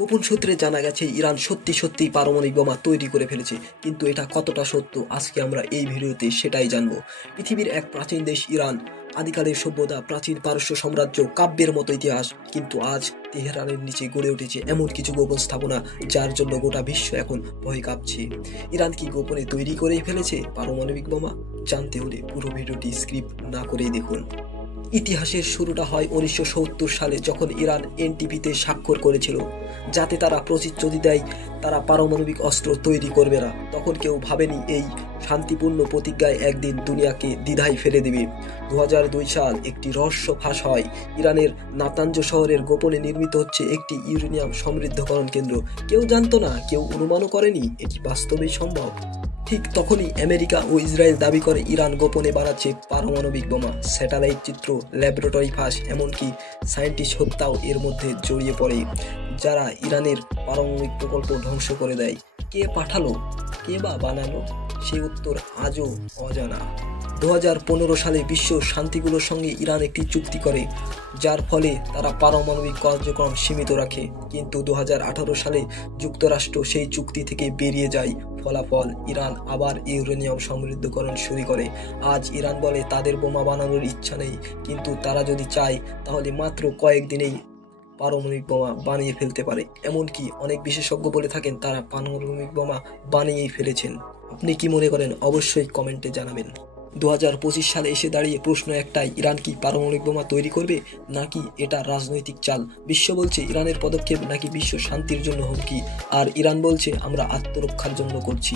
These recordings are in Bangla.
গোপন সূত্রে জানা গেছে ইরান সত্যি সত্যি পারমাণবিক বোমা তৈরি করে ফেলেছে, কিন্তু এটা কতটা সত্য আজকে আমরা এই ভিডিওতে সেটাই জানবো। পৃথিবীর এক প্রাচীন দেশ ইরান, আদিকালের সভ্যতা, প্রাচীন পারস্য সাম্রাজ্য, কাব্যের মতো ইতিহাস, কিন্তু আজ তেহরানের নিচে গড়ে উঠেছে এমন কিছু গোপন স্থাপনা যার জন্য গোটা বিশ্ব এখন ভয় কাঁপছে। ইরান কি গোপনে তৈরি করেই ফেলেছে পারমাণবিক বোমা? জানতে হলে পুরো ভিডিওটি স্কিপ না করেই দেখুন। ইতিহাসের শুরুটা হয় 1970 সালে, যখন ইরান এনটিপিতে স্বাক্ষর করেছিল, যাতে তারা প্রতিশ্রুতি দেয় তারা পারমাণবিক অস্ত্র তৈরি করবে না। তখন কেউ ভাবেনি এই শান্তিপূর্ণ প্রতিজ্ঞায় একদিন দুনিয়াকে দ্বিধায় ফেলে দেবে। 2002 সাল একটি রহস্য ফাঁস হয়। ইরানের নাতাঞ্জ শহরের গোপনে নির্মিত হচ্ছে একটি ইউরেনিয়াম সমৃদ্ধকরণ কেন্দ্র। কেউ জানতো না, কেউ অনুমানও করেনি এটি বাস্তবেই সম্ভব। ঠিক তখনই আমেরিকা ও ইসরায়েল দাবি করে ইরান গোপনে বানাচ্ছে পারমাণবিক বোমা। স্যাটেলাইট চিত্র, ল্যাবরেটরি ফাঁস, এমনকি সায়েন্টিস্ট হত্যাও এর মধ্যে জড়িয়ে পড়ে, যারা ইরানের পারমাণবিক প্রকল্প ধ্বংস করে দেয়। কে পাঠালো, কে বা বানালো, সেই উত্তর আজও অজানা। 2015 সালে বিশ্ব শান্তিগুলোর সঙ্গে ইরান একটি চুক্তি করে, যার ফলে তারা পারমাণবিক কার্যক্রম সীমিত রাখে। কিন্তু 2018 সালে যুক্তরাষ্ট্র সেই চুক্তি থেকে বেরিয়ে যায়। ফলাফল, ইরান আবার ইউরেনিয়াম সমৃদ্ধকরণ শুরু করে। আজ ইরান বলে তাদের বোমা বানানোর ইচ্ছা নেই, কিন্তু তারা যদি চায় তাহলে মাত্র কয়েকদিনেই পারমাণবিক বোমা বানিয়ে ফেলতে পারে। এমনকি অনেক বিশেষজ্ঞ বলে থাকেন তারা পারমাণবিক বোমা বানিয়েই ফেলেছেন। আপনি কি মনে করেন অবশ্যই কমেন্টে জানাবেন। 2025 সালে এসে দাঁড়িয়ে প্রশ্ন একটাই, ইরান কি পারমাণবিক বোমা তৈরি করবে, নাকি এটা রাজনৈতিক চাল? বিশ্ব বলছে ইরানের পদক্ষেপ নাকি বিশ্ব শান্তির জন্য হুমকি, আর ইরান বলছে আমরা আত্মরক্ষার জন্য করছি।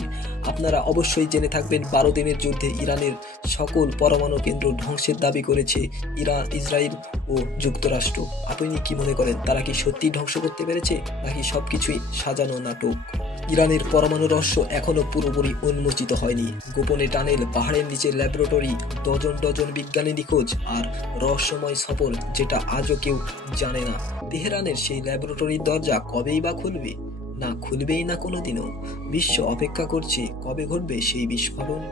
আপনারা অবশ্যই জেনে থাকবেন 12 দিনের যুদ্ধে ইরানের সকল পরমাণু কেন্দ্র ধ্বংসের দাবি করেছে ইসরায়েল ও যুক্তরাষ্ট্র। আপনি কি মনে করেন তারা কি সত্যি ধ্বংস করতে পেরেছে, নাকি সবকিছুই সাজানো নাটক? ইরানের পরমাণু রহস্য এখনো পুরোপুরি উন্মোচিত হয়নি। গোপনে টানেল, পাহাড়ের নিচে ল্যাবরেটরি, ডজন ডজন বিজ্ঞানী নিখোঁজ, আর রহস্যময় সফর যেটা আজও কেউ জানে না। তেহরানের সেই ল্যাবরেটরির দরজা কবেই বা খুলবে? না খুলবেই না কোনোদিনও। বিশ্ব অপেক্ষা করছে কবে ঘটবে সেই বিস্ফোরণ।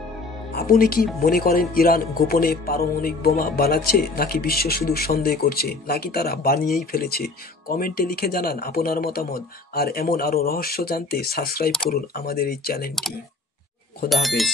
আপনি কি মনে করেন ইরান গোপনে পারমাণবিক বোমা বানাচ্ছে, নাকি বিশ্ব শুধু সন্দেহ করছে, নাকি তারা বানিয়েই ফেলেছে? কমেন্টে লিখে জানান আপনার মতামত। আর এমন আরো রহস্য জানতে সাবস্ক্রাইব করুন আমাদের এই চ্যানেলটি। খোদা হাফেজ।